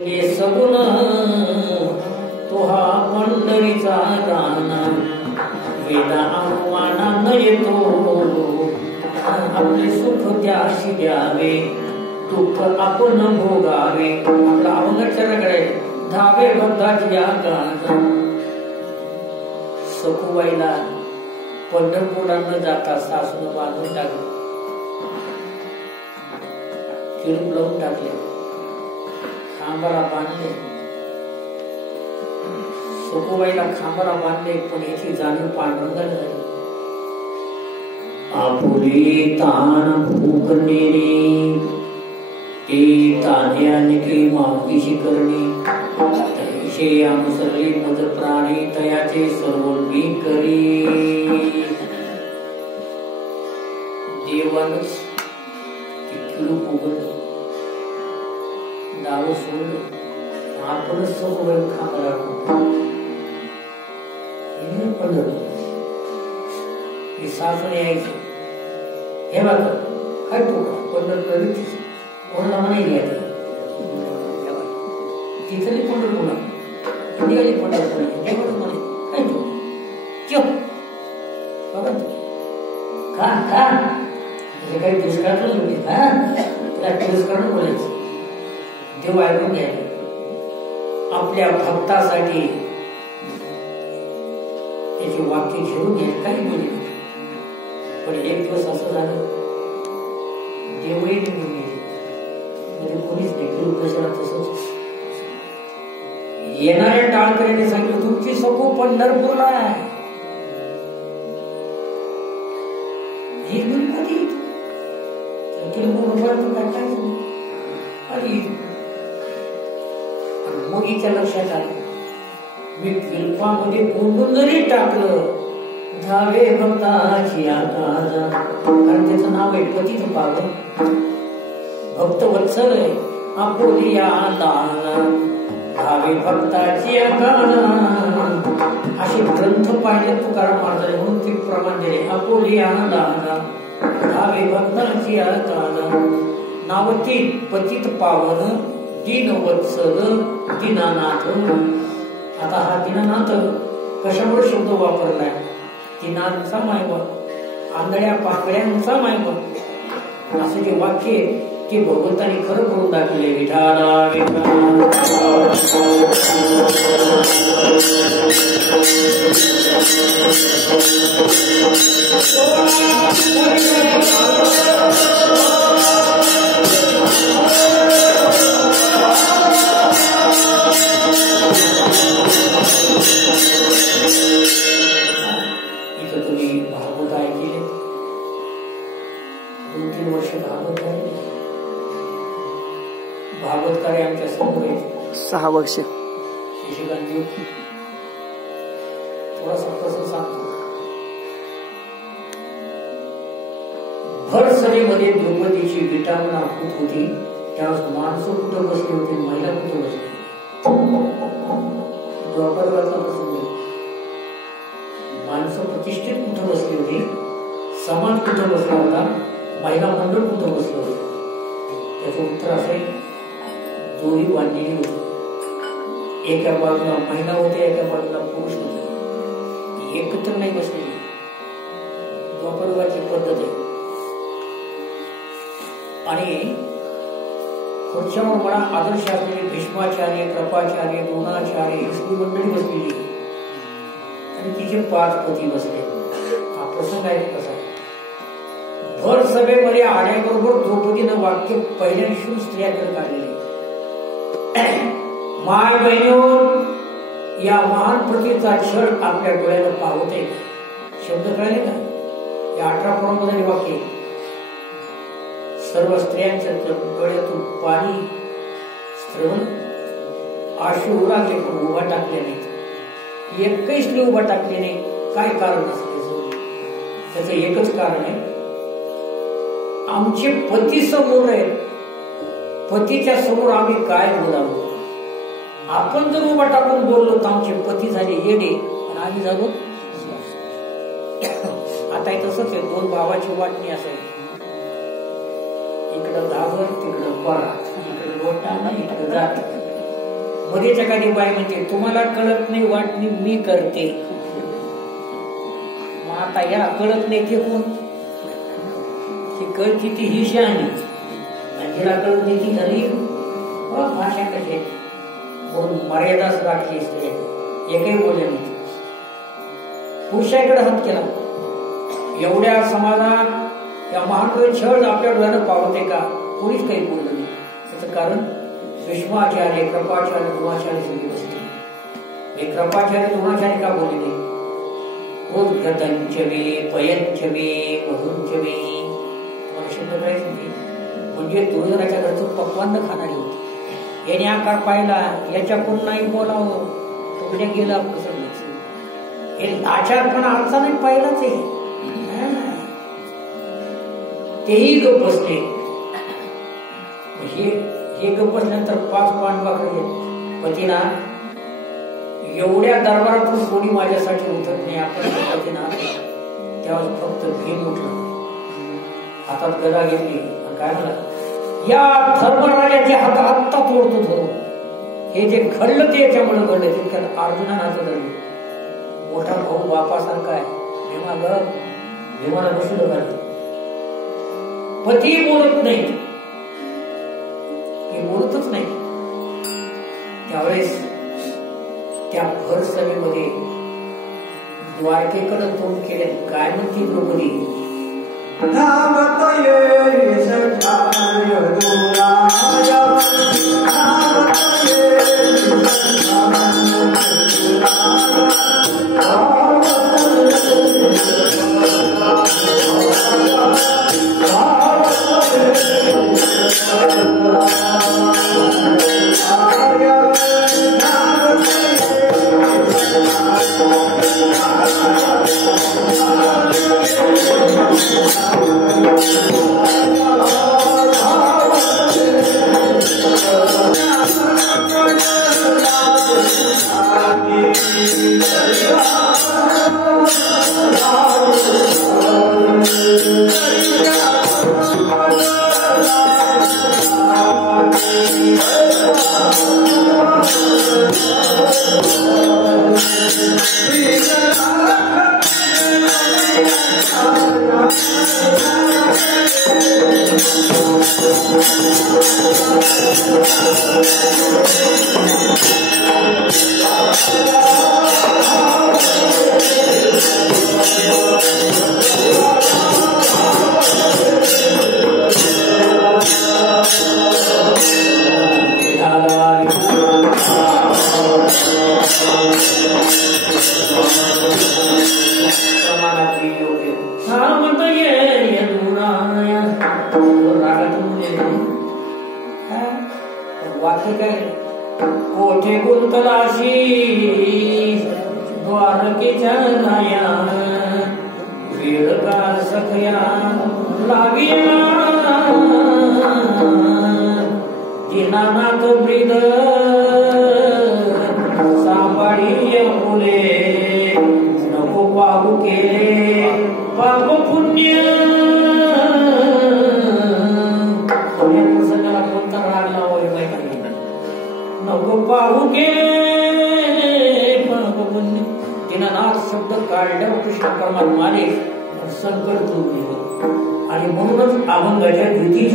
सगुण तो हा पंढरीचा राणा वेदा अनुमाना न येतो आपले सुख त्याशी द्यावे दुःख आपण भोगावे. आपला अभंग चरणाकडे धावे बंधाची आकाश. सखुबाईला पंढरपूरला न जाता सासून बांधून टाकले, किडूप लावून टाकले, खांबाला बांधले. सखुबाईला खांबाला बांधले, पण याची जाणीव पांडुरंगाला झाली. आपुली ताण भूक नेली ते तान्यानिके मागीशी करणी तैसे अनुसरले मद प्राणी तयाचे सर्व मी करी. देवानच किडूप उघडलं, दाव सोडलं, आपणच सखुबाई खांबाला पडलं. ही सासून यायची, हे बघ काय तू पंढरपूर कोणाला म्हणायला तिथली पंढरपूर निघाली पंढरपूर हे बघ म्हणे काय तू चुप बघा का का हे काही दुष्काळच होते हा तुला दुष्काळ बोलायचं. देव ऐकून घ्यायला आपल्या भक्तासाठी त्याचे वाक्य घेऊन घ्यायला काही बोलले. पण एक दिवस असं झालं, देवही निघून गेले, म्हणजे कोणीच नाही. गुरुप्रसाद तसंच येणाऱ्या टाळकऱ्याने सांगितलं तुमची सखू पंढरपूरला आहे. ही कधी मग हिच्या लक्षात आलं, मी किल्पामध्ये कोंडून जरी टाकलं धावे भक्ताची आकाजा, कारण त्याचं नाव आहे पतित पावन भक्त वत्सल आहे. आपोलिया धावे भक्ताची आकाजा असे ग्रंथ पाहिले तुकाराम महाराज म्हणून ते प्रमाण दिले. आपोलिया धावे भक्ताची आकाजा नावती पतित पावन दीन वत्सल दीनानाथ. आता हा दीनानाथ कशामुळे शब्द वापरलाय? दिनांचा मायबाप, आंधळ्या पाकड्यांचा मायबाप असं जे वाक्य ते भगवंताने खरं करून दाखवले. विठाला भागवत ऐकले, 2-3 वर्ष भागवत आहे. भागवतकार आमच्या समोर 6 वर्ष. शिशिकांत थोडासा प्रसंग सांगतो. भर सरेमध्ये द्रौपदीची विटामना होत होती. त्यावेळेस माणसं कुठं बसली होती, महिला कुठं बसली. द्वापरयुगातला प्रसंग. माणसं प्रतिष्ठित कुठं बसली होती, समाज कुठं बसला होता, महिला मंडळ कुठं बसलं होतं. त्याचं उत्तर असं आहे, दोरी बांधलेली होती. एका बाजूला महिला होते, एका बाजूला पुरुष होते, एकत्र नाही बसलेली. द्वापरयुगाची पद्धत आहे. आणि खुर्च्यावर मला आदर्श असलेले भीष्माचार्य, कृपाचार्य, द्रोणाचार्य ही सगळी मंडळी बसलेली आणि तिचे 5 पती बसले. हा प्रसंग आहे कसा आहे. भर सभेमध्ये आल्याबरोबर द्रौपदीनं वाक्य पहिल्या दिवशी स्त्रियाकडे काढलेले. माय बहिणीवर या महान पतीचा छळ आपल्या डोळ्याला पाहत आहे. शब्द कळले का? या 18 पर्वामध्ये वाक्य सर्व स्त्रियांच्या डोळ्यातून पाणी स्त्रवण आशू उराले, पण उभा टाकले नाहीत. एकही स्त्री उभा टाकली नाही. काय कारण असतं त्याचं एकच कारण आहे, आमचे पती समोर आहेत, पतीच्या समोर आम्ही काय बोलावं. आपण जर उभा टाकून बोललो तर आमचे पती झाले येडे आणि आम्ही झालो. आता तसंच आहे, 2 भावाची वाटणी असायची. इकडं घाबर तिकडं परा, इकडे गोटा इकडे जात. मध्येच एखादी बाई म्हणते तुम्हाला कळत नाही वाटणी मी करते. मग आता या कळत नाही ते कोण? ती कळती ती ही शहाणी, जिला कळत नाही ती झाली भाषा. कशी म्हणून मर्यादाच राखली असते. एकही बोलले नाही. पुरुषाकडे हात केला. एवढ्या समाजात या महान छळ आपल्या डोळ्यानं पावते का? कोणीच काही बोललं नाही. त्याचं कारण भीष्माचार्य, कृपाचार्य, द्रोणाचार्य सगळी बसली. हे कृपाचार्य द्रोणाचार्य का बोलले नाही? उद्गतंचवे पयंचवे मधुंचवे शब्द करायचे नाही. म्हणजे दुर्योधनाच्या घरचं पक्वान्न खाणारी होती. याने आकार पाहिला, याच्याकडून नाही बोलावं, तुमच्या गेला कसं हे लाचारपणा आजचा नाही पाहिलाच आहे. तेही गप बसले. हे गप बसल्यानंतर 5 पांडवाकडे पतीना एवढ्या दरबारातून कोणी माझ्यासाठी उठत नाही. आपण पतीना तेव्हा फक्त भीम उठला, हातात गदा घेतली. काय म्हणा, या धर्मराजाचे हात आत्ता तोडतो थोडं. हे जे घडलं ते याच्यामुळे घडलं. तितक्यात अर्जुनानं हात धरले. मोठा भाऊ बापासारखा आहे. भीमाला बसलं पाहिजे. पती बोलत नाही, हे बोलतच नाही. त्यावेळेस त्या भर सभेमध्ये द्वारकेकडे तोंड केले. काय म्हणते द्रौपदी? वाक्य काय? कोठे गुंतलाशी द्वारकेच्या नाया, वेळ का सखया लागिया, दीनानाथ ब्रीद सांभाळी मुले, नको पाहू केले पाप पुण्य. प्रसंगाला कोणता राग लावावे माहिती नाही. नको पाहू केले पाप पुण्य. दीनानाथ शब्द काढल्यावर कृष्ण परमात्माने संकट दूर केलं. आणि म्हणूनच अभंगाच्या द्वितीय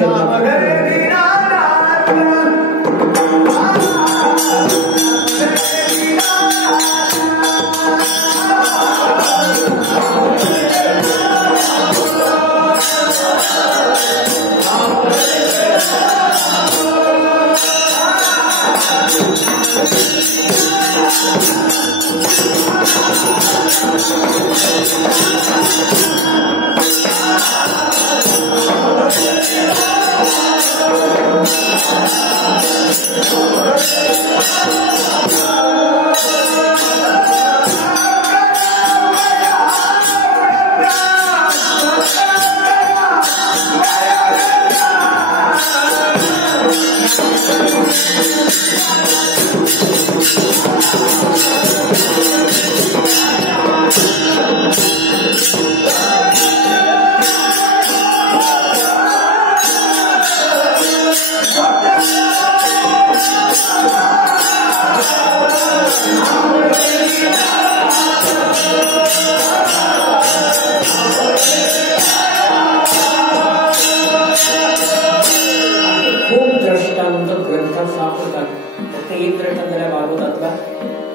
एक रटन झाल्या भागवतातला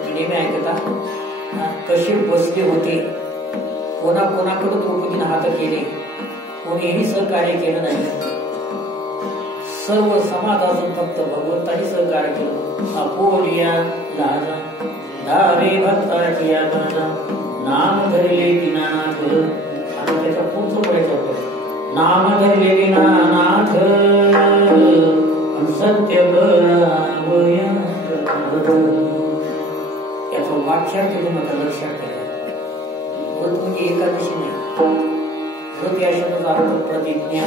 नेहमी ऐकता कशी बसले होते, कोणाकोणाकडे द्रौपदीने हात केले, कोणीही सहकार्य केलं नाही, सर्व समाज असून फक्त भगवंतानी सहकार्य केलं. अपोलिया लाजा धावे भक्ताची आज्ञा, नाम धरले विनानाथ. आता त्याचा पुढचं बोलायचं होतं, नाम धरले विनानाथ सत्य बळावया. याचं वाक्यार्थ तुम्ही मात्र लक्षात ठेवा. व्रत म्हणजे एकादशी नाही. व्रत या शब्दाचा अर्थ प्रतिज्ञा.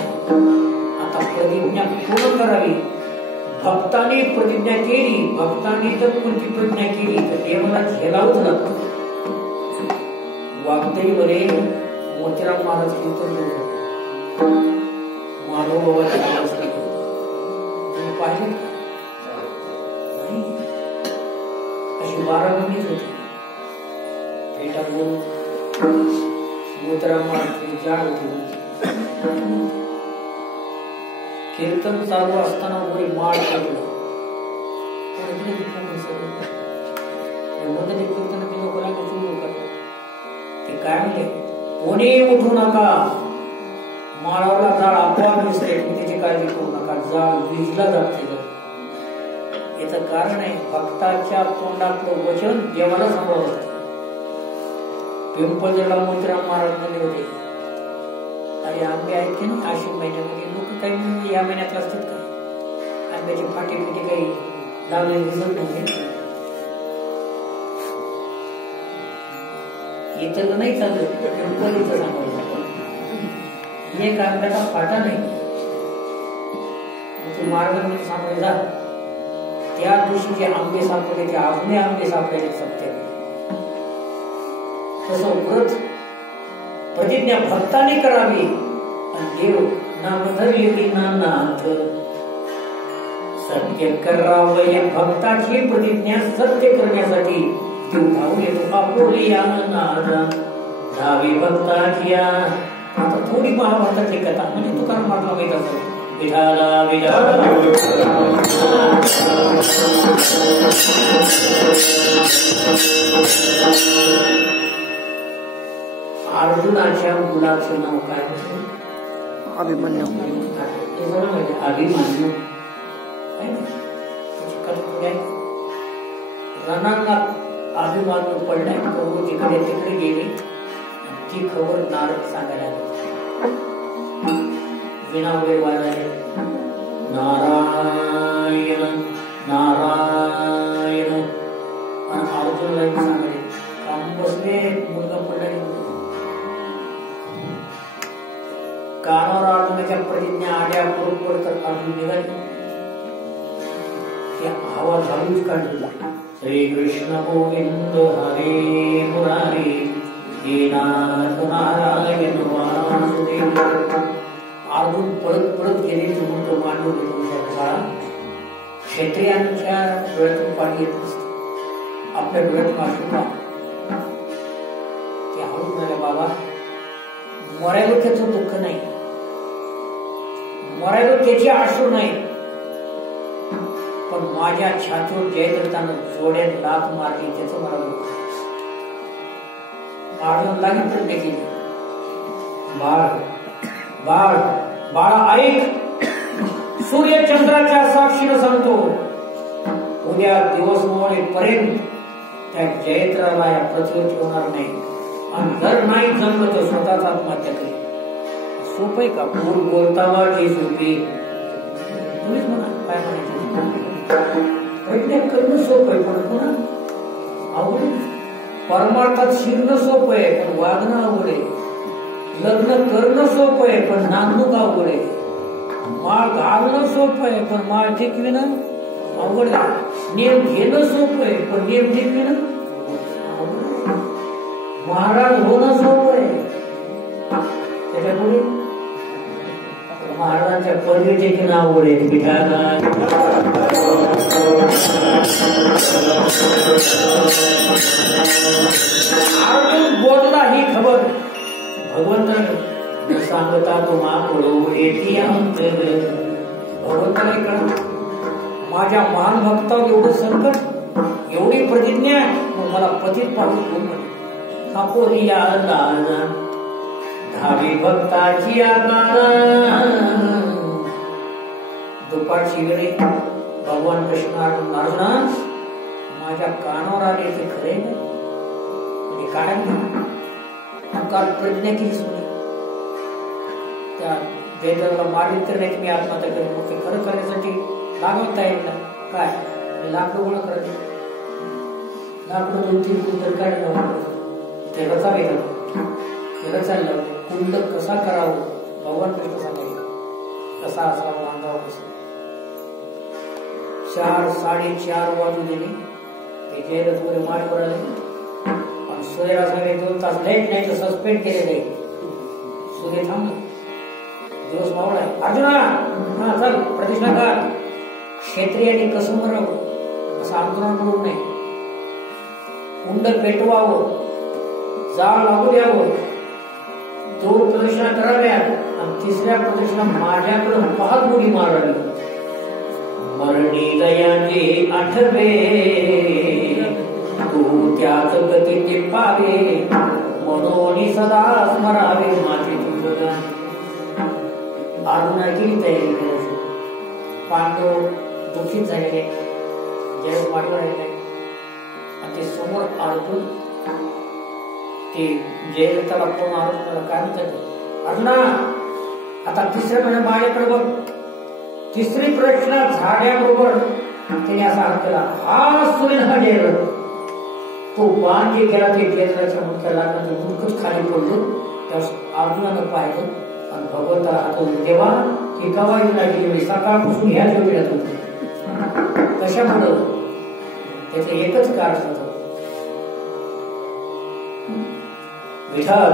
आता प्रतिज्ञा पूर्ण करावी. भक्ताने प्रतिज्ञा केली, भक्ताने जर कोणती प्रतिज्ञा केली तर देवाला झेलावंच लागतं. वागदैवरे मोतीराम महाराज कीर्तन करतात, माधव बाबाची पाहिजे नाही. अशी 12 महिनेच होती. मोतीराम महाराज जाड होती. कीर्तन चालू असताना कोणी माळ पडलं, कीर्तन मी लोकांना सुरू करतो. ते काय म्हणले, कोणी उठू नका, माळावरला जाळ आपोआप दिसते, त्याची काळजी करू नका, जाळ विजला जाते. याचं कारण आहे भक्ताच्या तोंडातलं वचन देवाला सांभाळत असते. पिंपळला मोतीराम महाराज म्हणले होते, अरे आंबे आहेत की नाही आश्विन महिन्यामध्ये, लोक काही या महिन्यात असतात का, आंब्याचे फाटे फिटे काही लावलेले दिसत नव्हते. इतर नाही चाललं, पिंपळीचं सांभाळलं. एक आंब्याचा फाटा नाही, तू मार्गामध्ये सामोरे जा. त्या दिवशी जे आंबे सापडले ते अजूनही आंबे सापडले सत्य. तसं व्रत प्रतिज्ञा भक्ताने करावी. आणि देव नाम धरले विनानाथ सत्य करावं. या भक्ताची प्रतिज्ञा सत्य करण्यासाठी देव धावून येतो. आपोलिया नादा धावी भक्ताची. आता थोडी महाभारताची कथा म्हणजे तुकाराम महाराजला माहित असेल. विठाला विठाला अर्जुनाच्या मुलाचं नाव काय होतं? अभिमन्यू. अभिमन्यू रणांगणात अभिमन्यू पडलाय. कौरव जिकडे तिकडे गेले. ती खबर नारद सांगायला विना वगैरे वाजले. नारायण नारायण. आणि अर्जुनला सांगले काम बसले, मुलगा पडला. कानावर अर्जुनाच्या प्रतिज्ञा आल्या बरोबर तर अर्जुन निघाले. आवाज घालूच काढला. श्री कृष्ण गोविंद हरे मुरारी हे नाथ नारायण वासुदेव. अर्जुन पळत पळत गेले. तो मांडव घेतो. क्षत्रियांच्या डोळ्यातून पाणी येत नसते, आपल्या डोळ्यातून अश्रू का ते हळूच झाले. बाबा मरायला त्याचं दुःख नाही, मरायला त्याची अश्रू नाही, पण माझ्या छातीवर जयद्रथानं जोड्यात लाथ मारली त्याचं मला दुःख. अर्जुन लागेल प्रतिज्ञा केली. बाळ बाळ बाळा ऐक, सूर्य चंद्राच्या साक्षीनं सांगतो, उद्या दिवस मोडेपर्यंत त्या जयद्रथाला या पृथ्वीवर ठेवणार नाही. आणि जर नाही जमलं तर स्वतःच आत्महत्या करेल. सोपं आहे का? पूर बोलता माझी सोपी. तुम्हीच म्हणा काय म्हणायचं. प्रज्ञा करणं सोपं आहे पण पुन्हा अवघड. परमार्थात शिरणं सोपं आहे पण वागणं अवघड आहे. लग्न करणं सोपं आहे पण नांदणूक अवघड आहे. माळ घालणं सोपं आहे पण माळ टिकविणं अवघड आहे. नियम घेणं सोपं आहे पण नियम टिकविणं अवघड आहे. महाराज होणं सोपं आहे, त्याच्यापुढे महाराजांच्या पदवी टिकणं अवघड आहे. पिठाला अर्जुन बोलला ही खबर भगवंताने सांगता तुम्हा पडो येते अंतर. भगवंताला कळलं माझ्या महान भक्तावर एवढं संकट, एवढी प्रतिज्ञा, मग मला पतित पाहून कोण म्हणे अपोली दाना धावी भक्ताची आज्ञा. दुपारची वेळी भगवान कृष्ण अर्जुना माझ्या कानावर आले ते खरे म्हणजे काय काल प्रतिज्ञा केली सोडी त्या वेदाला माडित करण्याची मी आत्महत्या करेन, मग ते खरं करण्यासाठी लागवता येईल ना काय लाकडं गोळा करायचं, लाकडं 2-3 कुंड काढलं ते रचावे ते रचायला कुंड कसा करावं भगवान कृष्ण सांगायचं कसा असावा बांधावा कसा. 4-4:30 वाजू दिली ते जयरथ वगैरे माळवर आले आणि सूर्याला सांगितले 2 तास लाईट नाही तर सस्पेंड केले नाही. सूर्य थांबला, दिवस मावळा आहे. अर्जुना हा चल प्रतिष्ठा कर, क्षत्रियाने कसं मरावं असं आंदोलन करू नये, कुंड पेटवावं, जाळ लागू द्यावं, 2 प्रदक्षिणा कराव्या आणि 3ऱ्या प्रदक्षिणा माझ्याकडे पाहत मुली मारावी. मरणी दयाने आठवे तू त्याच गती ते पावे, म्हणून सदा स्मरावे माझे तुझं. अर्जुना केली तयारी करायची. पांडव दुःखीत झालेले ज्यावेळेस माडीवर आलेले आणि ते समोर अर्जुन ते जयललिताला फोन आरोप काय म्हणतात अर्जुना आता 3ऱ्या महिन्यात माझ्याकडे बघ. 3री प्रदक्षिणा झाल्याबरोबर त्याने असा अर्थ केला हा सूर्य हा जयललित तो बाण जे केला ते जयललिताच्या मुख्याला मुखच खाली पडलं. त्यावेळेस अर्जुनानं पाहिलं आणि भगवंताला हातून देवा की कवाई लागली सकाळपासून ह्या जोडीला होते कशामुळं त्याचं एकच कारण होतं विठाला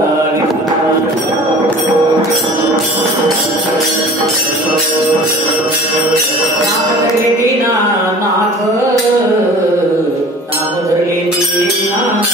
नाम धरले दीनानाथ नाम धरले दीनानाथ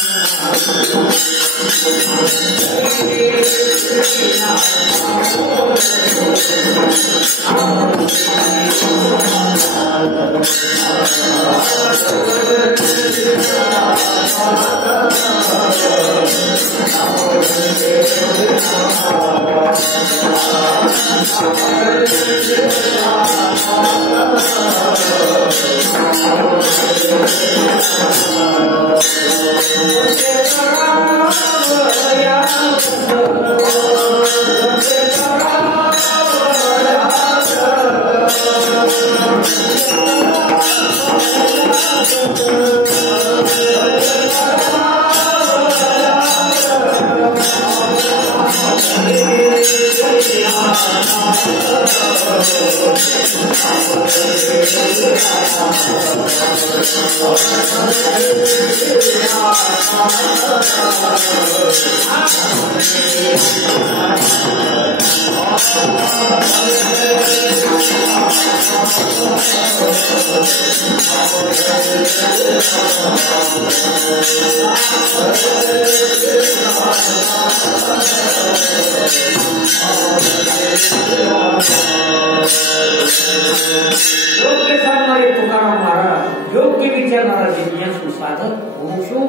योग्य सांगणारे तुकाराम महाराज, योग्य विचारणारा जिज्ञासू साधक मुमुक्षू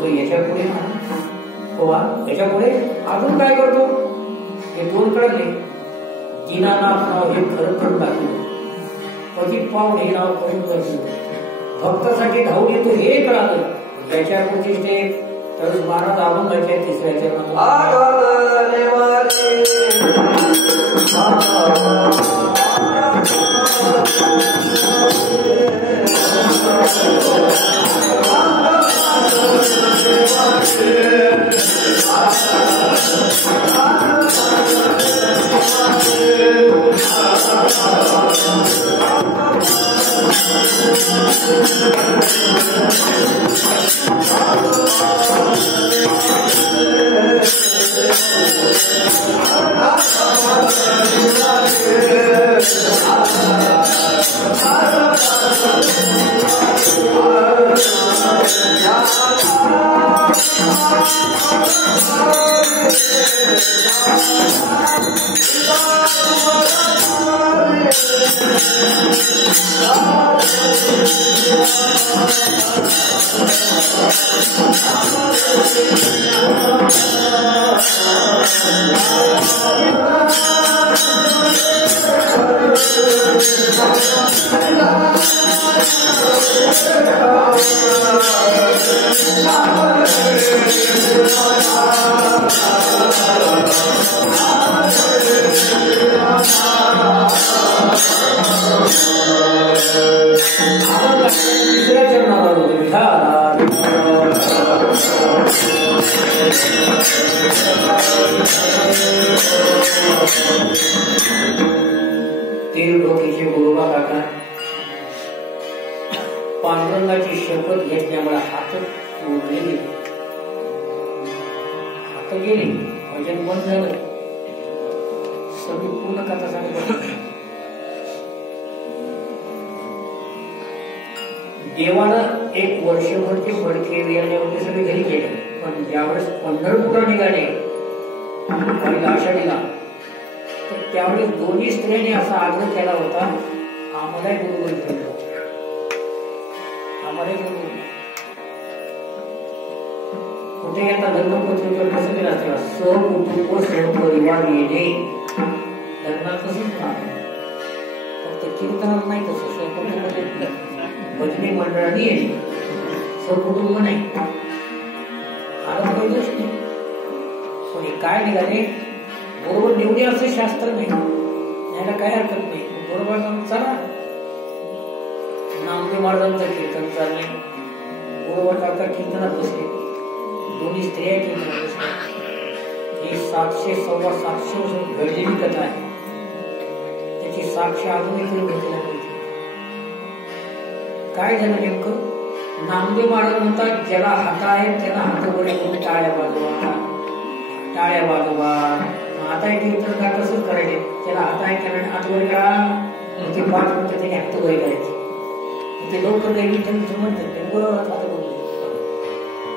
तो याच्यापुढे याच्यापुढे अजून काय करतो हे 2 कळले. दीनानाथ नाव हे खरं करून टाकलं, पतित पावन हे नाव करून टाकलं, भक्तासाठी धावून येतो हे कळालं. याच्या प्रतिष्ठे तर महाराज अभंगाच्या 3ऱ्या चरणात तिसऱ्या चरणाला विठाला तीर डोकीचे गोरोबा काका पांडुरंगाची शपथ घेतल्यामुळे हात सोडले गेले, हात गेले, भजन बंद झालं, सगळी पूर्ण कथा सांगितली. देवानं एक वर्षभर ते फडके वेळेवरती सगळे घरी गेले, पण ज्यावेळेस पंढरपूरला निघाले पहिला आषाढीला, तर त्यावेळेस दोन्ही स्त्रियांनी असा आग्रह केला होता, आम्हालाही बरोबर घेऊन जाऊ, आम्हालाही बरोबर. कुठे आता लग्नपत्रिकेवर कसं केलं असतं, सहकुटुंब सहपरिवार येणे, लग्नात तसंच ना, फक्त कीर्तनात नाही तसं, सहकुटुंब भजनी मंडळाने येणे, सहकुटुंब नाही, आलं काही दोष नाही. पण हे काय निघाले, बरोबर निवडी असं शास्त्र नाही, याला काय हरकत नाही, बरोबर चला. नामदेव महाराजांचं कीर्तन चाललंय, बरोबर काका कीर्तनात बसले, दोन्ही स्त्रिया कीर्तनात बसल्या. ही 700 सव्वा 700 वर्ष घडलेली कथा आहे, त्याची साक्ष अजूनही तरी घेतल्या पाहिजे. काय झालं नेमकं, नामदेव महाराज म्हणतात ज्याला हात आहे त्याला हात वर करून टाळ्या वाजवा, टाळ्या वाजवा. आता कीर्तन काय कसंच करायचे, त्याला हात आहे त्याला हात वर करा, ते 5 मिनिटं त्याने हात वर करायचे, ते लवकर काही त्यांचं म्हणतात बरं.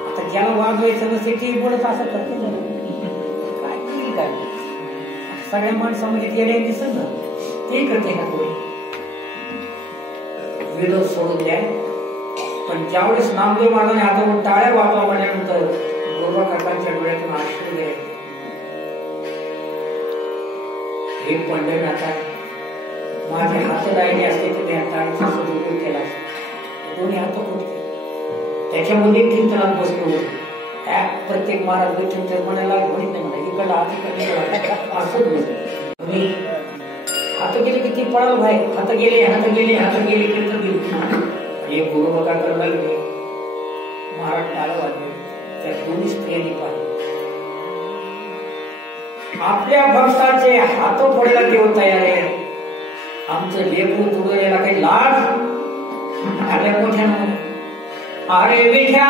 आता ज्याला वाजवायचं नसेल ते बोलत असं करतो, काय केली काय सगळ्या माणसामध्ये येण्या दिसत ना, ते करते हात वर, विरोध सोडून द्या. पण ज्यावेळेस नामदेव महाराजांनी हातावर टाळ्या वाजवा म्हटल्यानंतर गोरोबा काकांच्या डोळ्यातून अश्रू गेले. हे पंढरनाथ माझे हात राहिले असते तर मी टाळीचा सदुपयोग केला, दोन्ही हात फुटते, त्याच्यामध्ये कीर्तनात बसले होते. प्रत्येक महाराज कीर्तन म्हणायला म्हणत नाही, म्हणा इकडला हात इकडे असंच बसत. तुम्ही हात गेले की ती पळाल बाहेर, हात गेले हात गेले हात गेले कीर्तन दिलं. हे गोरोबा काका लागले, महाराज टाळा वाजले, त्या दोन्ही स्त्रियांनी पाहिले. आपल्या भक्ताचे हात पडायला देव तयार आहे, आमचं लेकरू तुडं याला काही लाज आल्या मोठ्यानं. अरे विठ्या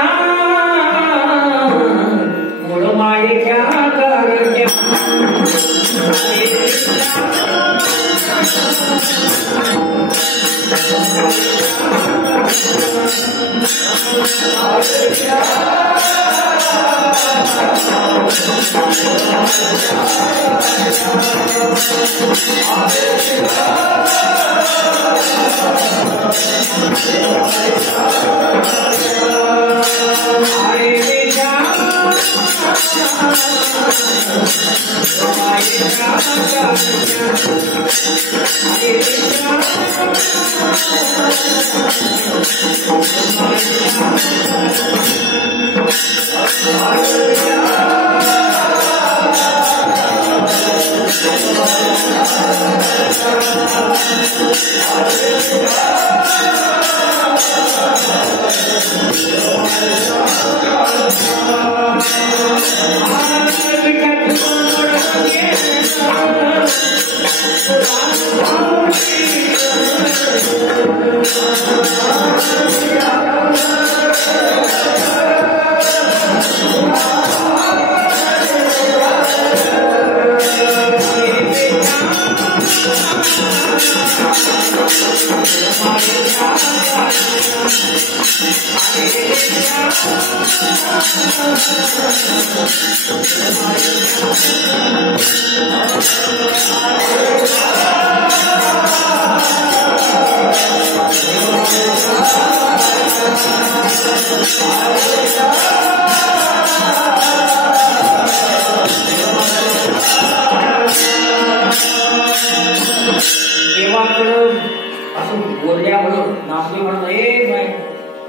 मूळ मायेच्या करण्या,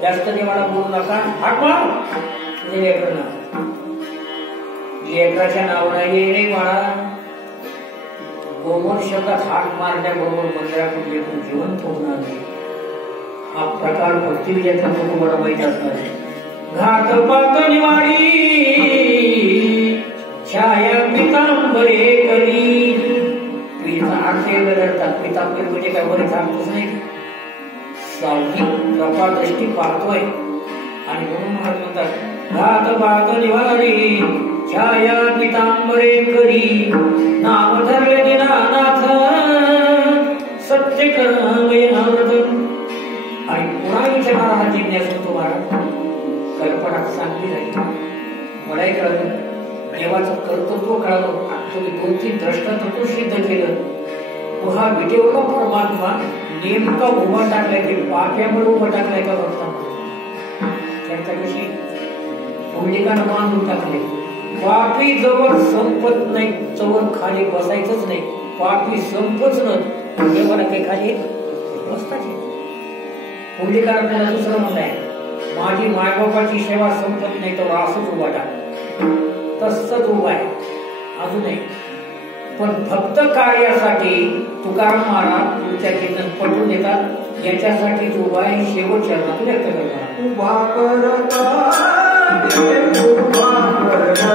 जास्त देवाला बोलू नका, हाक मार लेकराच्या नावाला येणे बाळा. गोमोर शब्दात हाक मारण्याबरोबर मंदिरातून लेकरून जिवंत होणार नाही. हा प्रकार भक्तिविजयाचा खूप बडा वाईट असणार आहे. घाट पात निवाडी छाया पितांबरे करी. पीता आठे बदलतात. पितांबर म्हणजे काय वर सांगतोच नाही. सावधी कृपा दृष्टी पाहतोय आणि म्हणून महाराज म्हणतात घाट पात निवाडी छाया पितांबरे करी. नाम धरले दीनानाथ सत्य कर्मय अमृत. आणि पुन्हा विचारणारा हा जिज्ञास होतो महाराज. कल्पना चांगली राहील. मलाही कळलं देवाचं कर्तृत्व कळलं. तुम्ही 2-3 दृष्टांत सिद्ध केलं. हा विटेवरला परमात्मा नेमका उभा टाकलाय की पाप्यामुळे उभा टाकलाय का बघता. त्यांच्या कशी पुंडलिकानं बांधून टाकले. पापी जवळ संपत नाही जवळ खाली बसायचंच नाही. पापी संपच न देवाला काही खाली बसताच. पुंडलिकानं आपल्याला दुसरं म्हणलंय माझी मायबापाची सेवा संपत नाही तर असंच उभा टाक. तसंच उभा आहे अजूनही. पण भक्त कार्यासाठी तुकाराम महाराज तुमच्या कीर्तन पटवून देतात. याच्यासाठी उभा आहे शेवट चरणात व्यक्त करतात. उभा करता उभा करता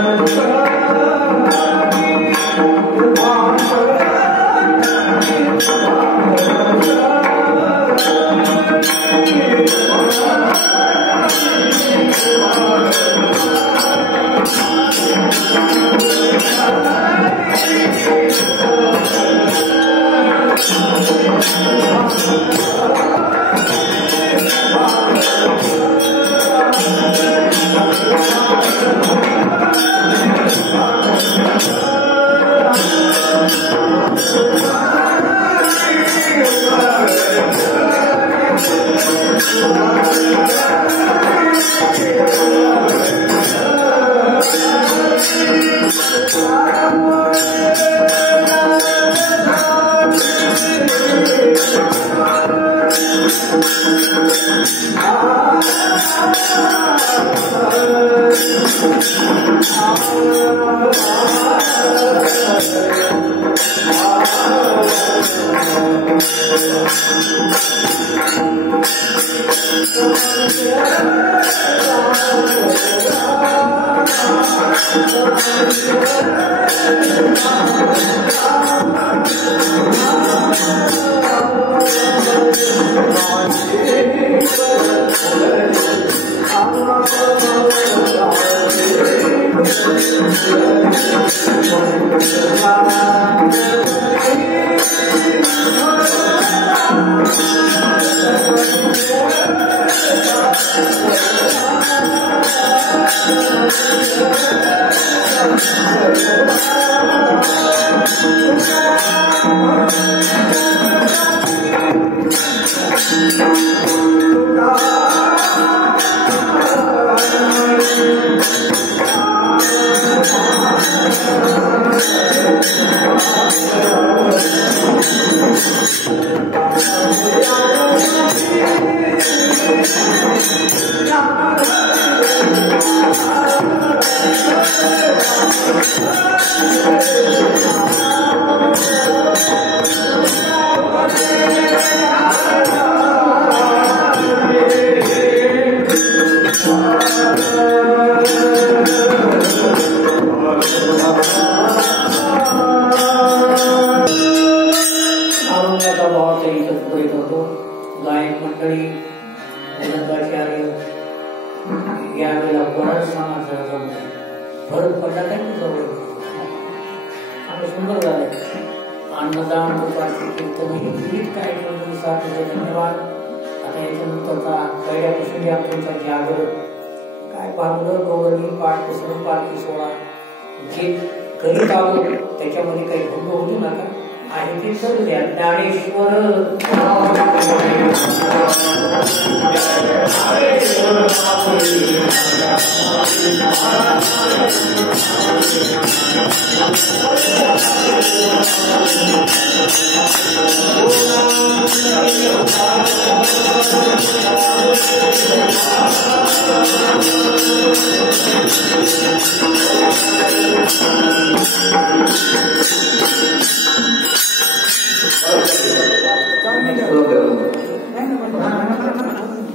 गायक मंडळी आनंदाचार्य यावेळेला बराच समाज जमलाय. फरक पडला काय जवळ आणि सुंदर झालं. अन्नदान कृपाची कीर्तन हे गीत काय धन्यवाद. आता याच्यानंतरचा कैड्यापासून या तुमचा जागर काय पांढर गोगरी पाठ पुसरून पालखी सोहळा जे करीत आहोत त्याच्यामध्ये काही भंग होऊ नका. आहे ते सर्व द्या. Dnyaneshwar Thank you.